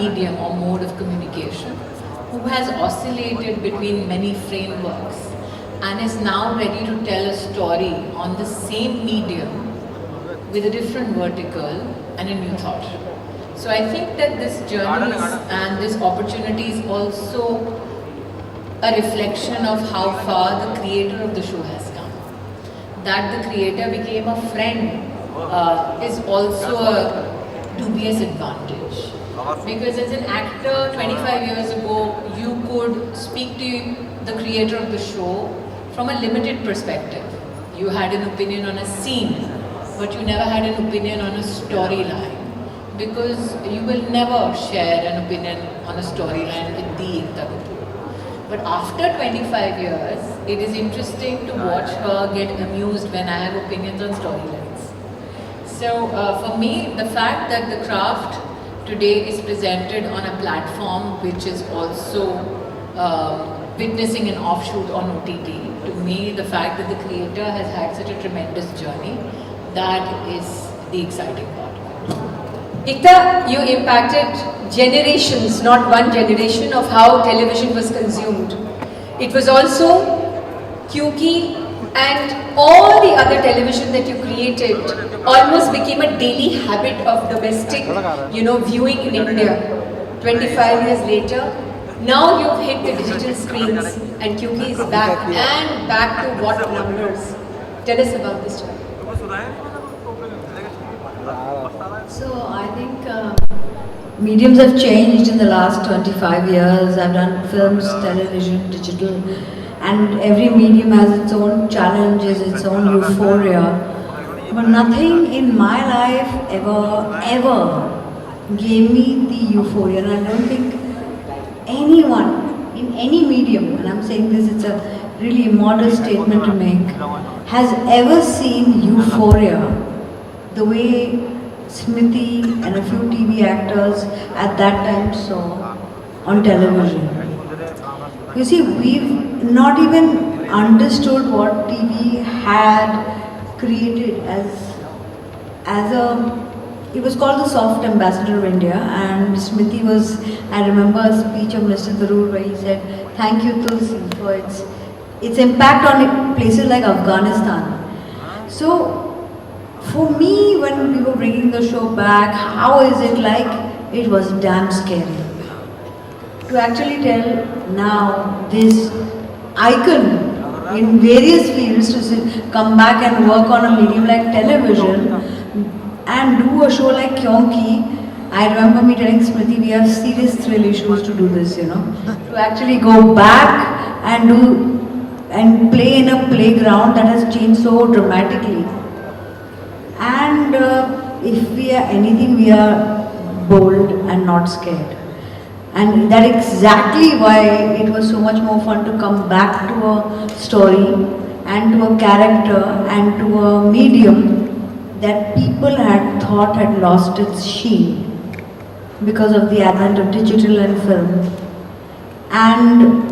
medium or mode of communication, who has oscillated between many frameworks and is now ready to tell a story on the same medium with a different vertical and a new thought. So I think that this journey and this opportunity is also a reflection of how far the creator of the show has come. That the creator became a friend is also a dubious advantage. Because as an actor 25 years ago, you could speak to the creator of the show from a limited perspective. You had an opinion on a scene, but you never had an opinion on a storyline. Because you will never share an opinion on a storyline with the Ekta Kapoor. But after 25 years, it is interesting to watch her get amused when I have opinions on storylines. So for me, the fact that the craft today is presented on a platform which is also witnessing an offshoot on OTT, to me the fact that the creator has had such a tremendous journey, that is the exciting part. Ekta, you impacted generations, not one generation, of how television was consumed. It was also Kyunki and all the other television that you created almost became a daily habit of domestic, viewing in India. 25 years later, now you've hit the digital screens and Kyunki is back, and back to what numbers? Tell us about this journey. So I think mediums have changed in the last 25 years. I've done films, television, digital, and every medium has its own challenges, its own euphoria. But nothing in my life ever gave me the euphoria. And I don't think anyone in any medium, and I'm saying this, it's a really modest statement to make, has ever seen euphoria the way Smriti and a few TV actors at that time saw on television. You see, we've not even understood what TV had created as a, it was called the soft ambassador of India, and Smriti was, I remember a speech of Mr. Tharoor where he said, thank you Tulsi for its impact on places like Afghanistan. So, for me, when we were bringing the show back, how is it like? It was damn scary. To actually tell now this icon in various fields to come back and work on a medium like television and do a show like Kyunki, I remember me telling Smriti, we have serious thrill issues to do this, to actually go back and play in a playground that has changed so dramatically. And if we are anything, we are bold and not scared. And that's exactly why it was so much more fun to come back to a story and to a character and to a medium that people had thought had lost its sheen because of the advent of digital and film. And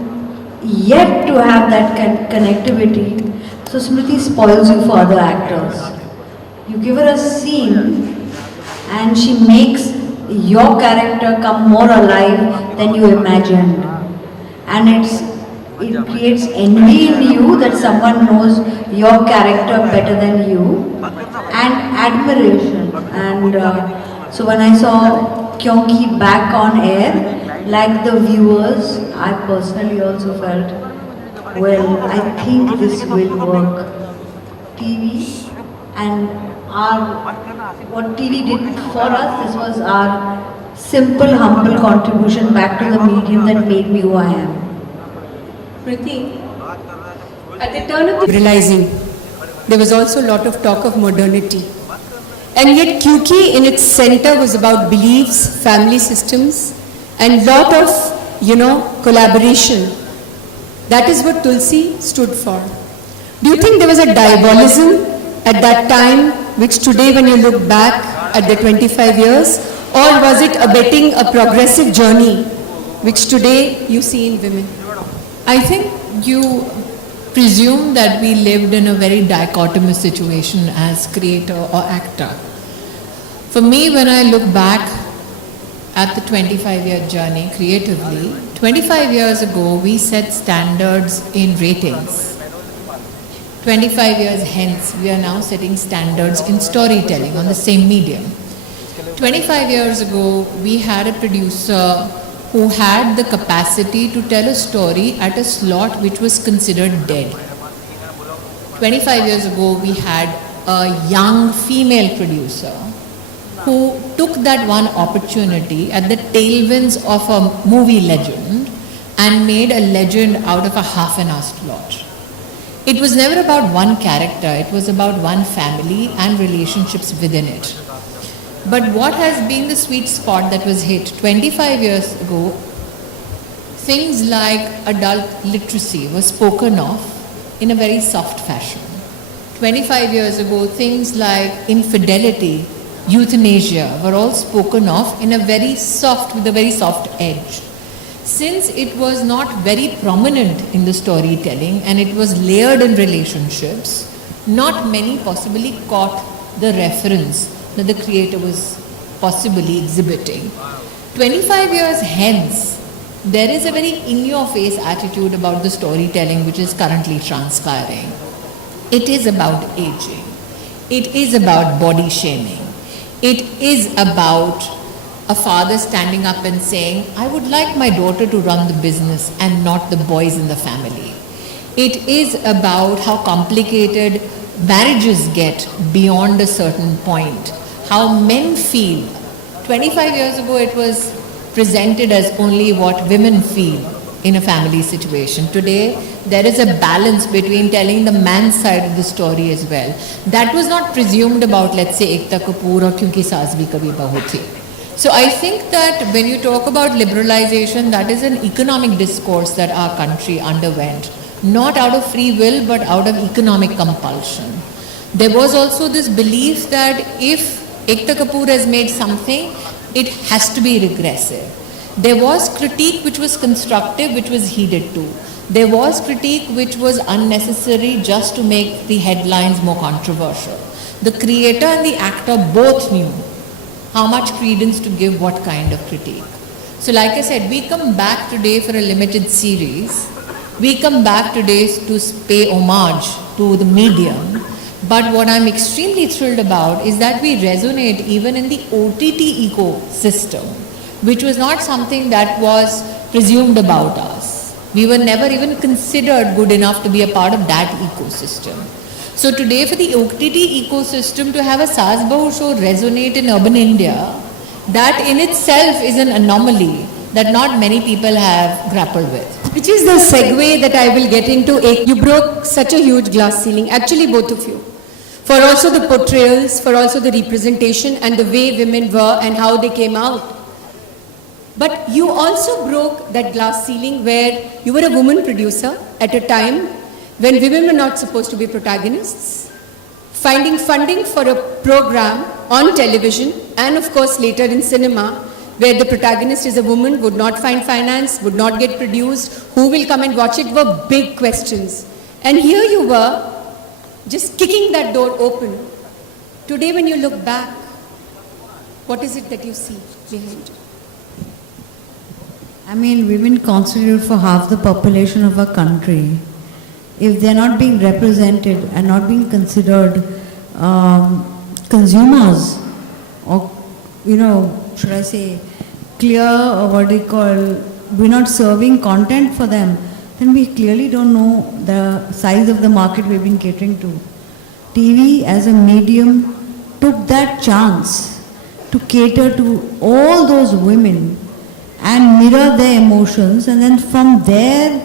yet to have that connectivity, so Smriti spoils you for other actors. You give her a scene and she makes your character come more alive than you imagined. And it creates envy in you that someone knows your character better than you, and admiration. And so when I saw Kyunki back on air, like the viewers, I personally also felt, well, I think this will work. TV and what TV did for us, this was our simple, humble contribution back to the medium that made me who I am. Priti, at the turn of the realizing, there was also a lot of talk of modernity. And yet Kyunki in its center was about beliefs, family systems, and lot of, collaboration. That is what Tulsi stood for. Do you think there was a diabolism at that time, which today when you look back at the 25 years, or was it abetting a progressive journey, which today you see in women? I think you presume that we lived in a very dichotomous situation as creator or actor. For me, when I look back at the 25-year journey creatively. 25 years ago, we set standards in ratings. 25 years hence, we are now setting standards in storytelling on the same medium. 25 years ago, we had a producer who had the capacity to tell a story at a slot which was considered dead. 25 years ago, we had a young female producer who took that one opportunity at the tailwinds of a movie legend and made a legend out of a half-an-hour slot. It was never about one character, it was about one family and relationships within it. But what has been the sweet spot that was hit 25 years ago, things like adult literacy were spoken of in a very soft fashion. 25 years ago, things like infidelity, euthanasia were all spoken of in a very soft, with a very soft edge. Since it was not very prominent in the storytelling and it was layered in relationships, not many possibly caught the reference that the creator was possibly exhibiting. 25 years hence, there is a very in-your-face attitude about the storytelling which is currently transpiring. It is about aging. It is about body shaming. It is about a father standing up and saying, I would like my daughter to run the business and not the boys in the family. It is about how complicated marriages get beyond a certain point, how men feel. 25 years ago, it was presented as only what women feel in a family situation. Today, there is a balance between telling the man's side of the story as well. That was not presumed about, let's say, Ekta Kapoor or Kyunki Saas Bhi Kabhi Bahu Thi. So I think that when you talk about liberalization, that is an economic discourse that our country underwent, not out of free will, but out of economic compulsion. There was also this belief that if Ekta Kapoor has made something, it has to be regressive. There was critique which was constructive, which was heeded to. There was critique which was unnecessary just to make the headlines more controversial. The creator and the actor both knew how much credence to give what kind of critique. So like I said, we come back today for a limited series. We come back today to pay homage to the medium. But what I'm extremely thrilled about is that we resonate even in the OTT ecosystem, which was not something that was presumed about us. We were never even considered good enough to be a part of that ecosystem. So today for the OTT ecosystem to have a Saas Bahu show resonate in urban India, that in itself is an anomaly that not many people have grappled with. Which is the segue that I will get into. You broke such a huge glass ceiling, actually both of you. For also the portrayals, for also the representation and the way women were and how they came out. But you also broke that glass ceiling where you were a woman producer at a time when women were not supposed to be protagonists, finding funding for a program on television and of course later in cinema where the protagonist is a woman, would not find finance, would not get produced, who will come and watch it were big questions. And here you were just kicking that door open. Today when you look back, what is it that you see behind you? I mean, women constitute for half the population of our country. If they're not being represented and not being considered consumers or, should I say, clear or what they call, we're not serving content for them, then we clearly don't know the size of the market we've been catering to. TV as a medium took that chance to cater to all those women and mirror their emotions, and then from there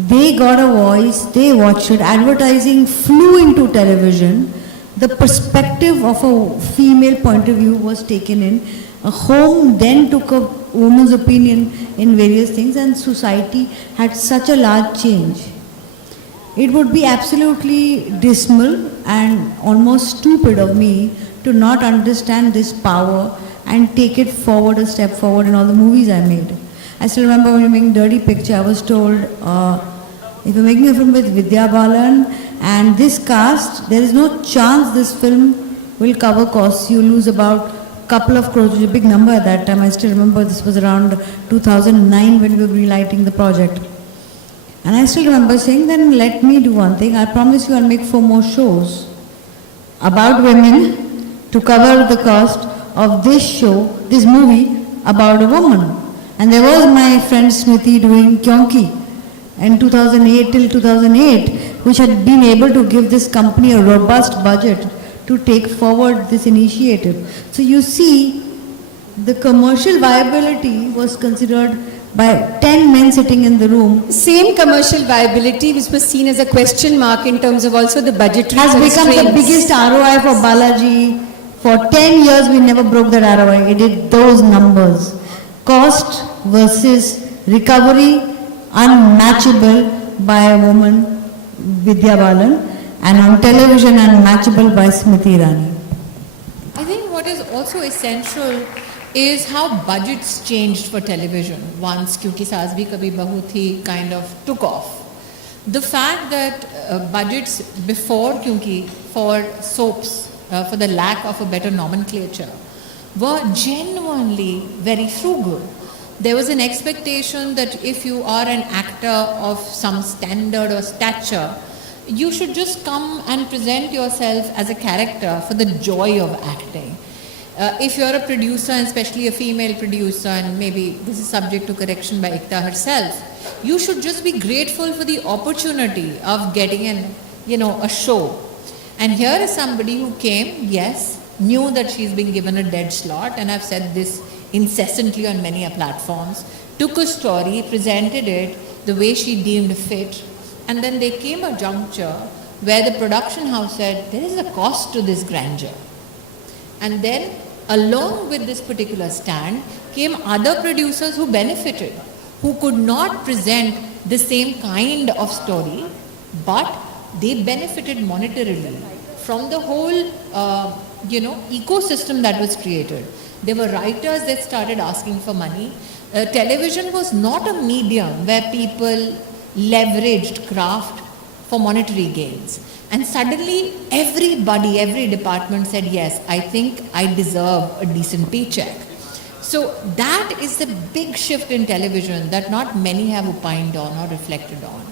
they got a voice, they watched it, advertising flew into television, the perspective of a female point of view was taken in, a home then took a woman's opinion in various things, and society had such a large change. It would be absolutely dismal and almost stupid of me to not understand this power and take it forward, a step forward in all the movies I made. I still remember when we were making Dirty Picture, I was told, if you're making a film with Vidya Balan and this cast, there is no chance this film will cover costs. You lose about couple of crores, which was a big number at that time. I still remember this was around 2009 when we were relighting the project. And I still remember saying, then let me do one thing. I promise you I'll make 4 more shows about women to cover the cost of this show, this movie about a woman. And there was my friend Smriti doing Kyonki in 2008 till 2008, which had been able to give this company a robust budget to take forward this initiative. So you see, the commercial viability was considered by 10 men sitting in the room. Same commercial viability, which was seen as a question mark in terms of also the budgetary Has become the constraints. biggest ROI for Balaji. For 10 years we never broke that ROI. It did those numbers. Cost versus recovery unmatchable by a woman, Vidya Balan, and on television unmatchable by Smriti Irani. I think what is also essential is how budgets changed for television once Kyunki Saas Bhi Kabhi Bahu Thi kind of took off. The fact that budgets before Kyunki for soaps, for the lack of a better nomenclature, were genuinely very frugal. There was an expectation that if you are an actor of some standard or stature, you should just come and present yourself as a character for the joy of acting. If you're a producer, and especially a female producer, and maybe this is subject to correction by Ikta herself, you should just be grateful for the opportunity of getting a show. And here is somebody who came, yes, knew that she's been given a dead slot, and I've said this incessantly on many platforms, took a story, presented it the way she deemed fit, and then there came a juncture where the production house said, there is a cost to this grandeur. And then along with this particular stand came other producers who benefited, who could not present the same kind of story, but they benefited monetarily from the whole ecosystem that was created. There were writers that started asking for money. Television was not a medium where people leveraged craft for monetary gains. And suddenly everybody, every department said, yes, I think I deserve a decent paycheck. So that is the big shift in television that not many have opined on or reflected on.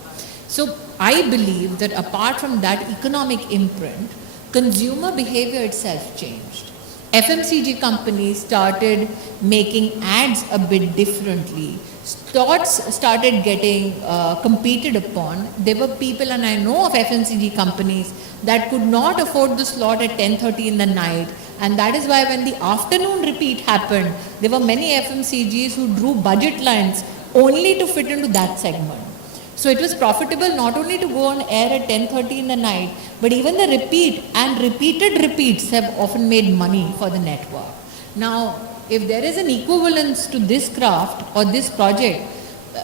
So I believe that apart from that economic imprint, consumer behavior itself changed. FMCG companies started making ads a bit differently. Slots started getting competed upon. There were people, and I know of FMCG companies that could not afford the slot at 10:30 in the night. And that is why when the afternoon repeat happened, there were many FMCGs who drew budget lines only to fit into that segment. So it was profitable not only to go on air at 10:30 in the night, but even the repeat and repeated repeats have often made money for the network. Now, if there is an equivalence to this craft or this project,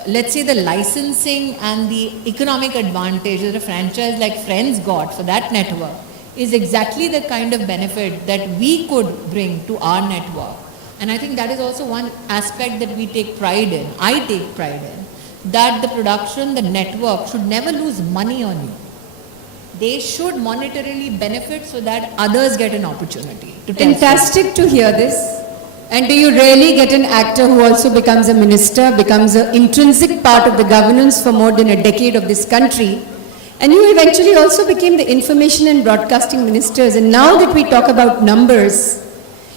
let's say the licensing and the economic advantage that a franchise like Friends got for that network is exactly the kind of benefit that we could bring to our network. And I think that is also one aspect that we take pride in, I take pride in, that the production, the network should never lose money on you. They should monetarily benefit so that others get an opportunity to tell Fantastic to hear this. And do you really get an actor who also becomes a minister, becomes an intrinsic part of the governance for more than a decade of this country? And you eventually also became the information and broadcasting ministers. And now that we talk about numbers,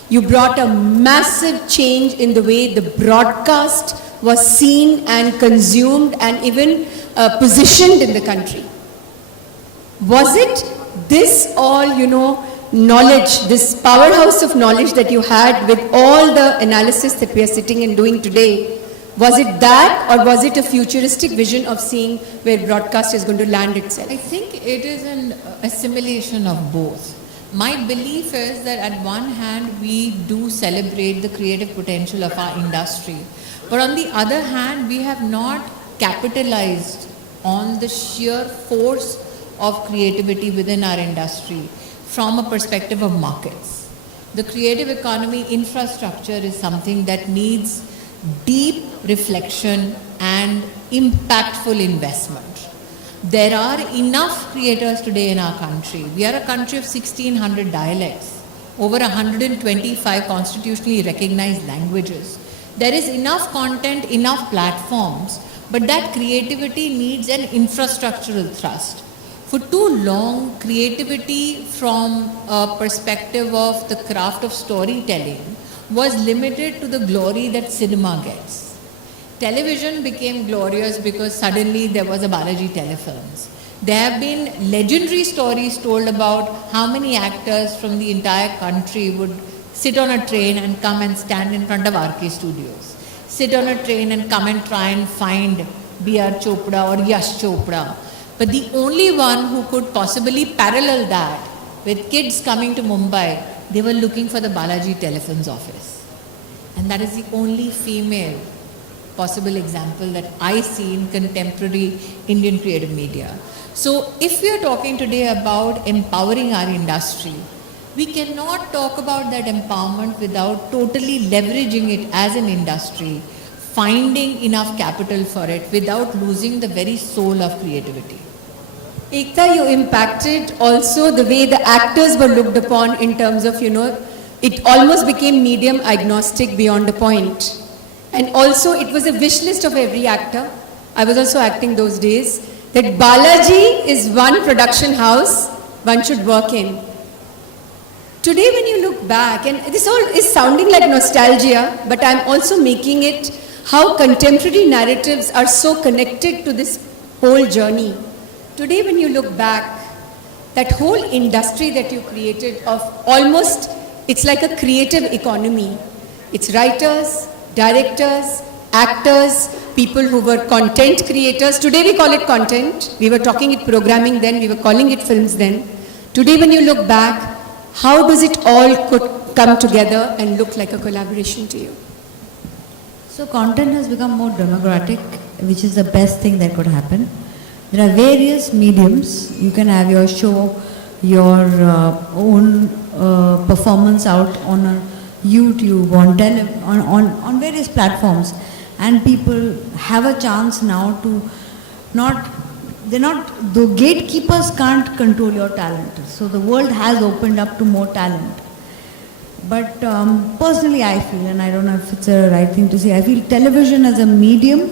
you brought a massive change in the way the broadcast was seen and consumed and even positioned in the country. Was it this all, knowledge, this powerhouse of knowledge that you had with all the analysis that we are sitting and doing today, was it that, or was it a futuristic vision of seeing where broadcast is going to land itself? I think it is an assimilation of both. My belief is that at one hand we do celebrate the creative potential of our industry, but on the other hand we have not capitalized on the sheer force of creativity within our industry from a perspective of markets. The creative economy infrastructure is something that needs deep reflection and impactful investment. There are enough creators today in our country. We are a country of 1600 dialects. over 125 constitutionally recognized languages. There is enough content, enough platforms, but that creativity needs an infrastructural thrust. For too long, creativity from a perspective of the craft of storytelling was limited to the glory that cinema gets. Television became glorious because suddenly there was a Balaji Telefilms. There have been legendary stories told about how many actors from the entire country would sit on a train and come and stand in front of RK Studios. Sit on a train and come and try and find B.R. Chopra or Yash Chopra. But the only one who could possibly parallel that with kids coming to Mumbai, they were looking for the Balaji Telefilms office. And that is the only female possible example that I see in contemporary Indian creative media. So if we are talking today about empowering our industry, we cannot talk about that empowerment without totally leveraging it as an industry, finding enough capital for it without losing the very soul of creativity. Ekta, you impacted also the way the actors were looked upon in terms of, it almost became medium agnostic beyond a point. And also it was a wish list of every actor. I was also acting those days, that Balaji is one production house one should work in. Today when you look back, and this all is sounding like nostalgia, but I'm also making it how contemporary narratives are so connected to this whole journey. Today when you look back, that whole industry that you created of almost, it's like a creative economy. It's writers, directors, actors, people who were content creators. Today we call it content. We were talking it programming then, we were calling it films then. Today when you look back, how does it all could come together and look like a collaboration to you? So content has become more democratic, which is the best thing that could happen. There are various mediums. You can have your show, your own performance out on a YouTube, on various platforms, and people have a chance now to the gatekeepers can't control your talent. So the world has opened up to more talent. But personally I feel, and I don't know if it's the right thing to say, I feel television as a medium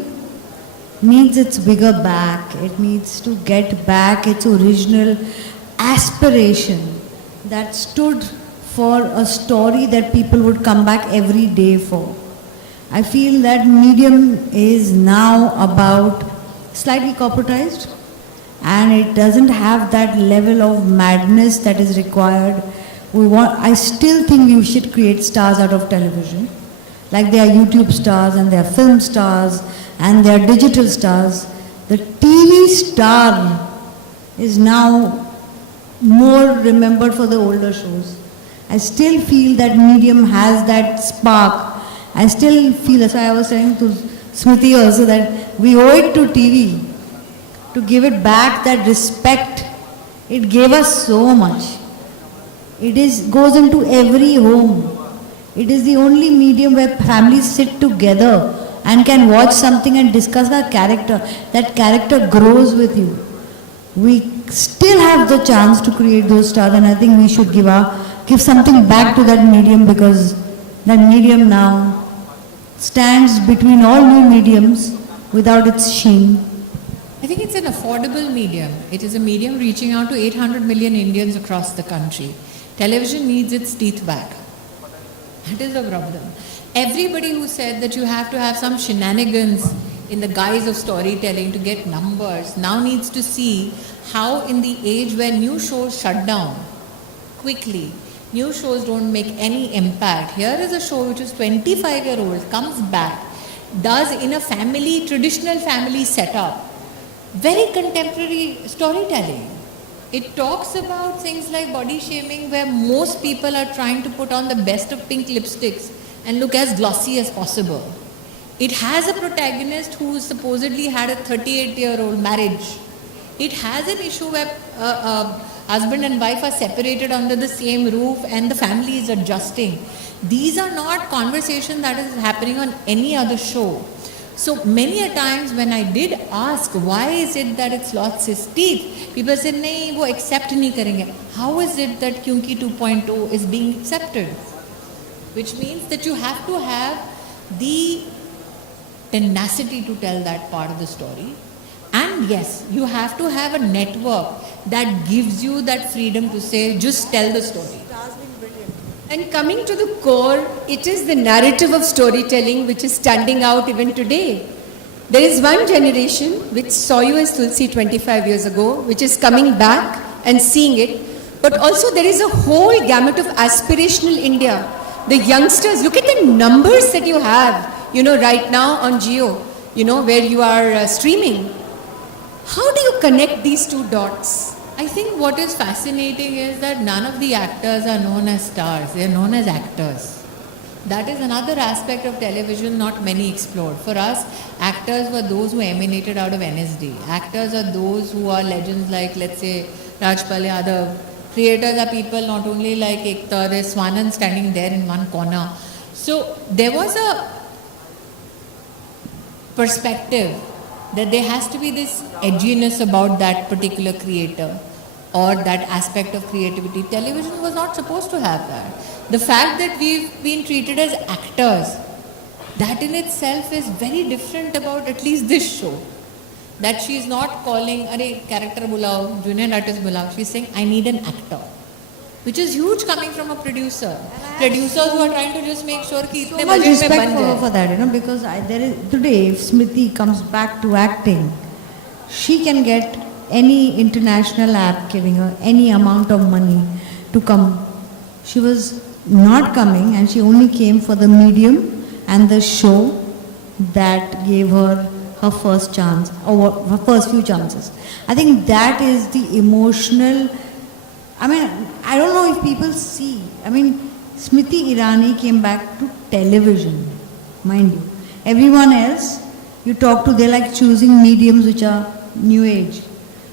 needs its bigger back. It needs to get back its original aspiration that stood for a story that people would come back every day for. I feel that medium is now about slightly corporatized, and it doesn't have that level of madness that is required. I still think we should create stars out of television. Like there are YouTube stars and there are film stars and there are digital stars. The TV star is now more remembered for the older shows. I still feel that medium has that spark. I still feel, that's why I was saying to Smriti also, that we owe it to TV to give it back that respect. It gave us so much. It goes into every home. It is the only medium where families sit together and can watch something and discuss a character. That character grows with you. We still have the chance to create those stars, and I think we should give something back to that medium, because that medium now stands between all new mediums without its sheen. I think it's an affordable medium. It is a medium reaching out to 800 million Indians across the country. Television needs its teeth back. That is the problem. Everybody who said that you have to have some shenanigans in the guise of storytelling to get numbers now needs to see how, in the age where new shows shut down quickly, new shows don't make any impact. Here is a show which is 25-year-old, comes back, does in a family, traditional family setup, very contemporary storytelling. It talks about things like body shaming, where most people are trying to put on the best of pink lipsticks and look as glossy as possible. It has a protagonist who supposedly had a 38-year-old marriage. It has an issue where husband and wife are separated under the same roof and the family is adjusting. These are not conversations that is happening on any other show. So many a times when I did ask, why is it that it's lost its teeth? People said, nahi, wo accept nahi karenge. How is it that Kyunki 2.0 is being accepted? Which means that you have to have the tenacity to tell that part of the story. And yes, you have to have a network that gives you that freedom to say, just tell the story. And coming to the core, it is the narrative of storytelling which is standing out even today. There is one generation which saw you as Tulsi 25 years ago, which is coming back and seeing it. But also there is a whole gamut of aspirational India. The youngsters, look at the numbers that you have, right now on Jio, where you are streaming. How do you connect these two dots? I think what is fascinating is that none of the actors are known as stars, they are known as actors. That is another aspect of television not many explored. For us, actors were those who emanated out of NSD. Actors are those who are legends like, let's say, Rajpal Yadav. Creators are people not only like Ekta, there's Swanand standing there in one corner. So there was a perspective that there has to be this edginess about that particular creator or that aspect of creativity. Television was not supposed to have that. The fact that we've been treated as actors, that in itself is very different about at least this show. That she is not calling, "Arey, character bulao, junior artist bulao." She's saying, "I need an actor." Which is huge coming from a producer. Producers who are trying to just make sure कि So इतने much budget में respect बन for her जाए. for that, because today if Smriti comes back to acting, she can get any international app giving her any amount of money to come. She was not coming and she only came for the medium and the show that gave her her first chance or her first few chances. I think that is the emotional. I don't know if people see. Smriti Irani came back to television, mind you. Everyone else, you talk to, they're like choosing mediums which are new age.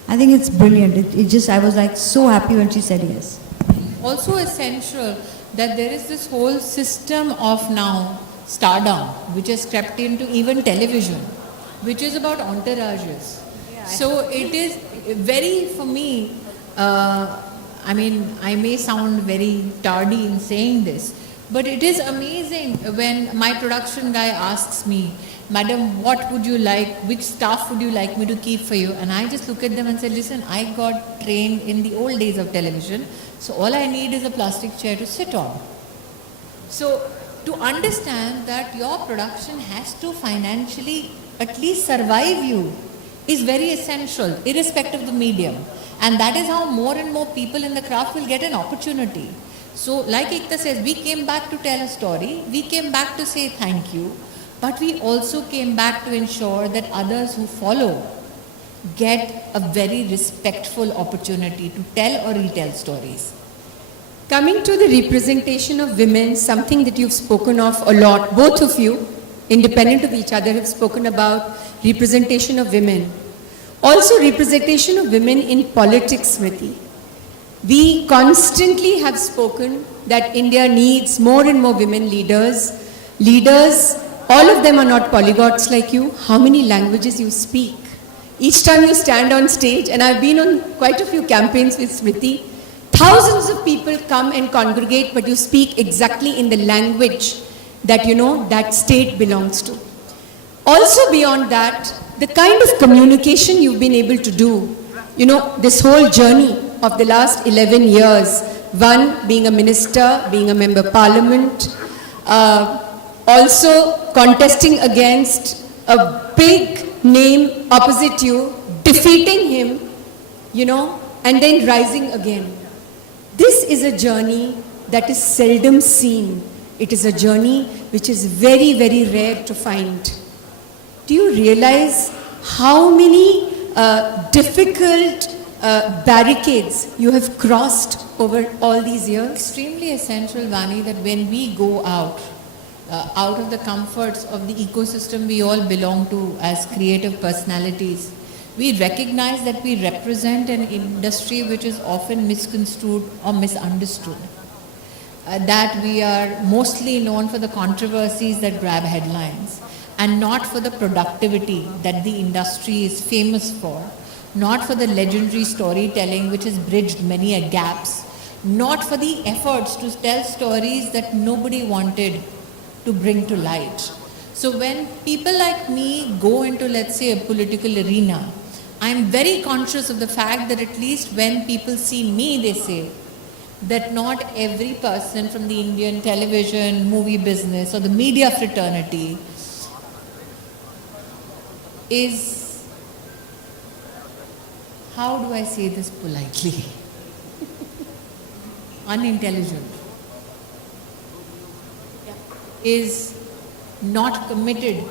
I think it's brilliant. I was like so happy when she said yes. Also essential that there is this whole system of now stardom which has crept into even television, which is about entourages. So it is very, for me, I may sound very tardy in saying this, but it is amazing when my production guy asks me, "Madam, what would you like, which staff would you like me to keep for you?" And I just look at them and say, "Listen, I got trained in the old days of television, so all I need is a plastic chair to sit on." So to understand that your production has to financially at least survive you is very essential, irrespective of the medium. And that is how more and more people in the craft will get an opportunity. So like Ekta says, we came back to tell a story, we came back to say thank you, but we also came back to ensure that others who follow get a very respectful opportunity to tell or retell stories. Coming to the representation of women, something that you've spoken of a lot, both of you, independent of each other, have spoken about representation of women. Also representation of women in politics, Smriti. We constantly have spoken that India needs more and more women leaders. Leaders, all of them are not polyglots like you. How many languages you speak? Each time you stand on stage, and I've been on quite a few campaigns with Smriti, thousands of people come and congregate, but you speak exactly in the language that that state belongs to. Also beyond that, the kind of communication you've been able to do, this whole journey of the last 11 years, one, being a minister, being a member of parliament, also contesting against a big name opposite you, defeating him, and then rising again. This is a journey that is seldom seen. It is a journey which is very, very rare to find. Do you realize how many difficult barricades you have crossed over all these years? Extremely essential, Vani, that when we go out of the comforts of the ecosystem we all belong to as creative personalities, we recognize that we represent an industry which is often misconstrued or misunderstood. That we are mostly known for the controversies that grab headlines. and not for the productivity that the industry is famous for, not for the legendary storytelling which has bridged many a gaps, not for the efforts to tell stories that nobody wanted to bring to light. So when people like me go into, let's say, a political arena, I'm very conscious of the fact that at least when people see me, they say that not every person from the Indian television, movie business or the media fraternity is, how do I say this politely, unintelligent, is not committed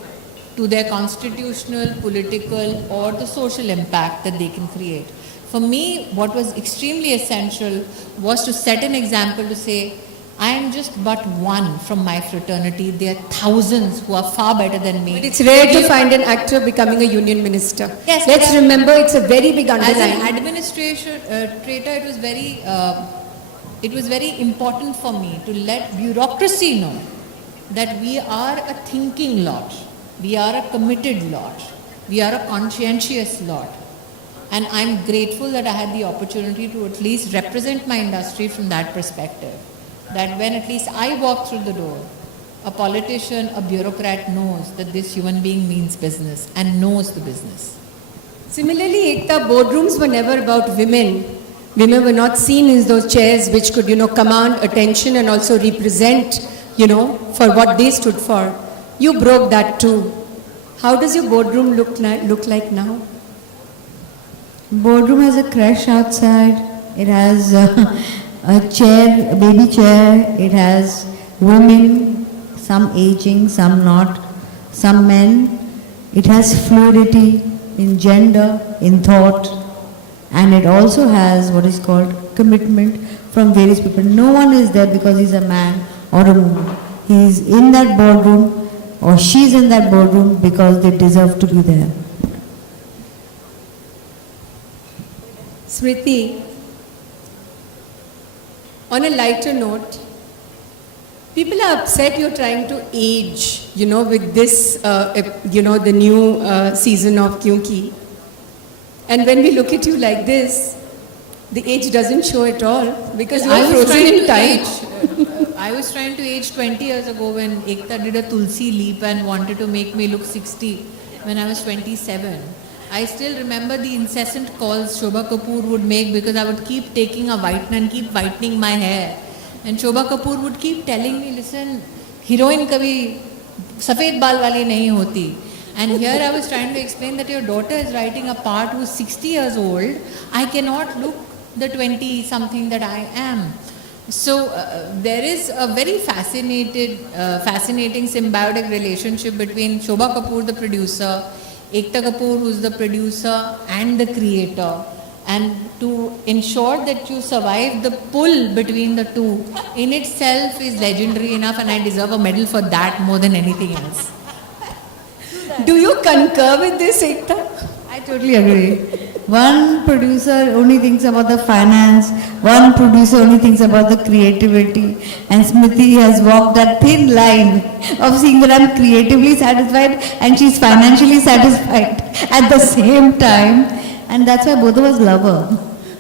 to their constitutional, political or the social impact that they can create. For me, what was extremely essential was to set an example to say, I am just but one from my fraternity. There are thousands who are far better than me. But it's rare to find an actor becoming a union minister. Yes, Let's remember it's a very big as underline. an administrator, it was very important for me to let bureaucracy know that we are a thinking lot, we are a committed lot, we are a conscientious lot. And I'm grateful that I had the opportunity to at least represent my industry from that perspective. That when at least I walk through the door, a politician, a bureaucrat knows that this human being means business and knows the business. Similarly, Ekta, boardrooms were never about women. Women were not seen in those chairs which could, command attention and also represent, for what they stood for. You broke that too. How does your boardroom look like now? Boardroom has a crash outside. It has a chair, a baby chair. It has women, some aging, some not, some men. It has fluidity in gender, in thought, and it also has what is called commitment from various people. No one is there because he's a man or a woman. He is in that boardroom or she's in that boardroom because they deserve to be there. Smriti, on a lighter note, people are upset you're trying to age, with this, the new season of Kyunki. And when we look at you like this, the age doesn't show at all because you're frozen in time. I was trying to age 20 years ago when Ekta did a Tulsi leap and wanted to make me look 60 when I was 27. I still remember the incessant calls Shobha Kapoor would make because I would keep taking a whitener and keep whitening my hair. And Shobha Kapoor would keep telling me, listen, heroine kabhi safed baal wali nahi hoti. And here I was trying to explain that your daughter is writing a part who's 60 years old. I cannot look the 20 something that I am. So there is a very fascinating symbiotic relationship between Shobha Kapoor, the producer, Ekta Kapoor, who's the producer and the creator. And to ensure that you survive the pull between the two in itself is legendary enough, and I deserve a medal for that more than anything else. Do you concur with this, Ekta? I totally agree. One producer only thinks about the finance, one producer only thinks about the creativity, and Smriti has walked that thin line of seeing that I'm creatively satisfied and she's financially satisfied at the same time, and that's why both of us love her.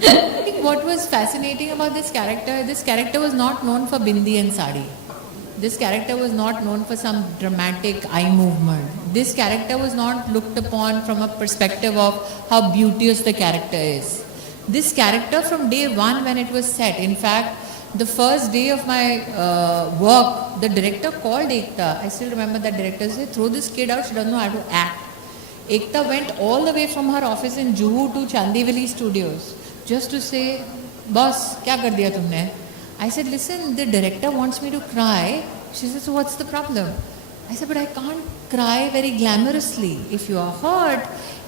I think what was fascinating about this character was not known for bindi and sari. This character was not known for some dramatic eye movement. This character was not looked upon from a perspective of how beauteous the character is. This character from day one when it was set, in fact, the first day of my work, the director called Ekta. I still remember that director said, throw this kid out, she doesn't know how to act. Ekta went all the way from her office in Juhu to Chandivali Studios just to say, boss, kya kar diya tumne? I said, listen, the director wants me to cry. She said, so what's the problem? I said, but I can't cry very glamorously. If you are hurt,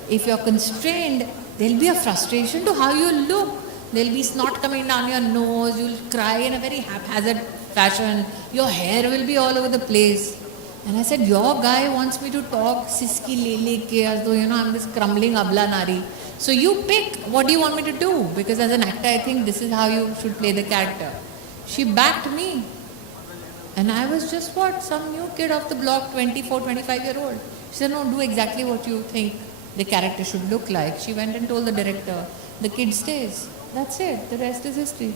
if you are constrained, there'll be a frustration to how you look. There'll be snot coming down your nose. You'll cry in a very haphazard fashion. Your hair will be all over the place. And I said, your guy wants me to talk siski lele ke as though, I'm this crumbling abla nari. So you pick, what do you want me to do? Because as an actor, I think this is how you should play the character. She backed me. And I was just what? Some new kid off the block, 24, 25-year-old. She said, no, do exactly what you think the character should look like. She went and told the director, the kid stays. That's it. The rest is history.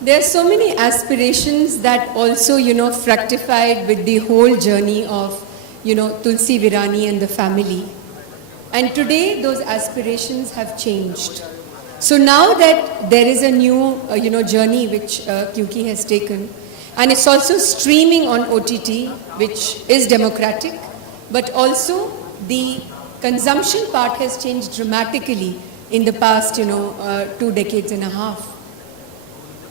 There are so many aspirations that also, fructified with the whole journey of, Tulsi Virani and the family. And today those aspirations have changed. So now that there is a new, journey which Kyunki has taken, and it's also streaming on OTT, which is democratic, but also the consumption part has changed dramatically in the past, 2 decades and a half.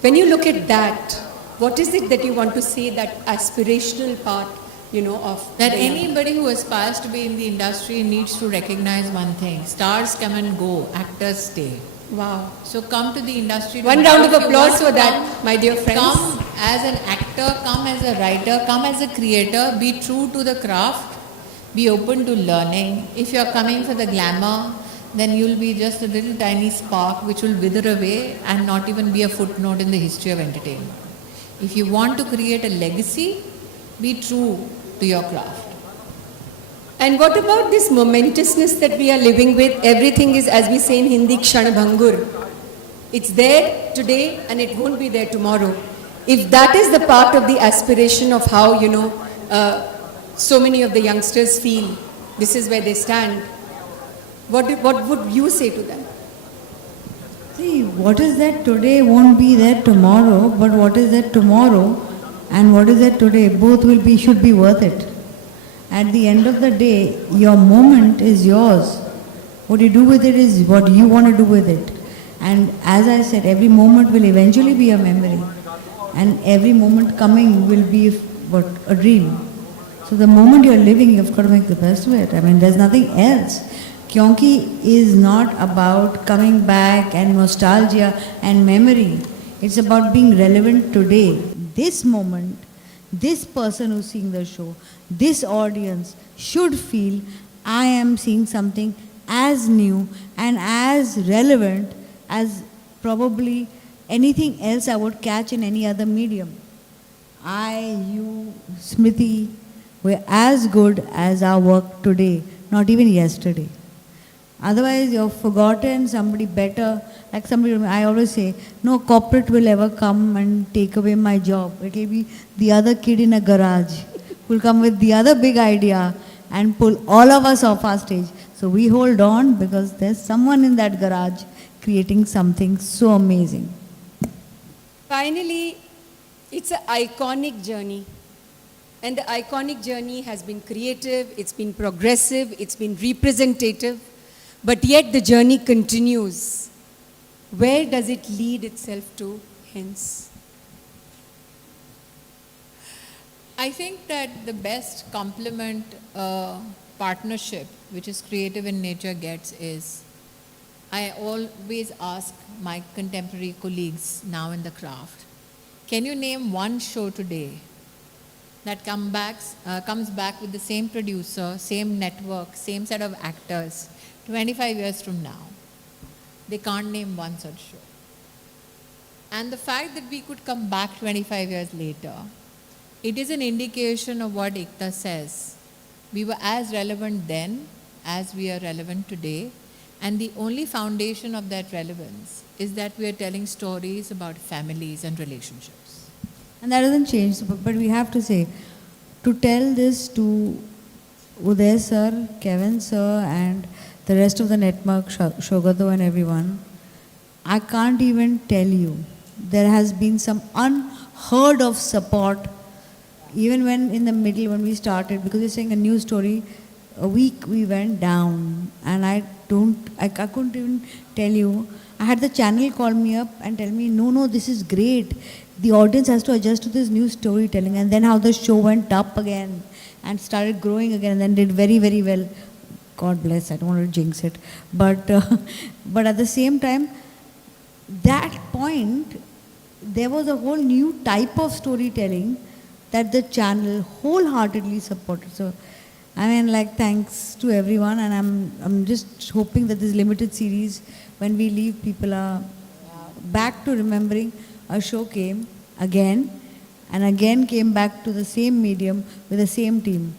When you look at that, what is it that you want to say, that aspirational part, of That the- anybody who aspires to be in the industry needs to recognize one thing. Stars come and go, actors stay. Wow. So come to the industry. One round of If you applause want for to that, come, my dear friends. Come as an actor, come as a writer, come as a creator, be true to the craft, be open to learning. If you're coming for the glamour, then you'll be just a little tiny spark which will wither away and not even be a footnote in the history of entertainment. If you want to create a legacy, be true to your craft. And what about this momentousness that we are living with? Everything is, as we say in Hindi, kshanabhangur. It's there today and it won't be there tomorrow. If that is the part of the aspiration of how, so many of the youngsters feel, this is where they stand, what would you say to them? See, what is there today won't be there tomorrow, but what is there tomorrow and what is there today, both should be worth it. At the end of the day, your moment is yours. What you do with it is what you want to do with it. And as I said, every moment will eventually be a memory. And every moment coming will be a dream. So the moment you're living, you've got to make the best of it. I mean, there's nothing else. Kyunki is not about coming back and nostalgia and memory. It's about being relevant today. This moment, this person who's seeing the show, this audience should feel I am seeing something as new and as relevant as probably anything else I would catch in any other medium. You, Smriti, were as good as our work today, not even yesterday. Otherwise, you've forgotten somebody better. Like I always say, no corporate will ever come and take away my job. It will be the other kid in a garage who will come with the other big idea and pull all of us off our stage. So we hold on because there's someone in that garage creating something so amazing. Finally, it's an iconic journey. And the iconic journey has been creative, it's been progressive, it's been representative, but yet the journey continues. Where does it lead itself to hence? I think that the best compliment partnership, which is creative in nature, gets is, I always ask my contemporary colleagues now in the craft, can you name one show today that comes back with the same producer, same network, same set of actors 25 years from now? They can't name one such show. And the fact that we could come back 25 years later, it is an indication of what Ekta says. We were as relevant then as we are relevant today. And the only foundation of that relevance is that we are telling stories about families and relationships. And that doesn't change, but we have to say, to tell this to Uday sir, Kevin sir, and the rest of the network, Shogato and everyone, I can't even tell you. There has been some unheard of support, even when in the middle when we started, because we're saying a new story, a week we went down, and I couldn't even tell you. I had the channel call me up and tell me, no, this is great. The audience has to adjust to this new storytelling. And then how the show went up again and started growing again and then did very, very well. God bless, I don't want to jinx it. But at the same time, that point, there was a whole new type of storytelling that the channel wholeheartedly supported. So, I mean, thanks to everyone, and I'm just hoping that this limited series, when we leave, people are back to remembering a show came again, and again came back to the same medium with the same team.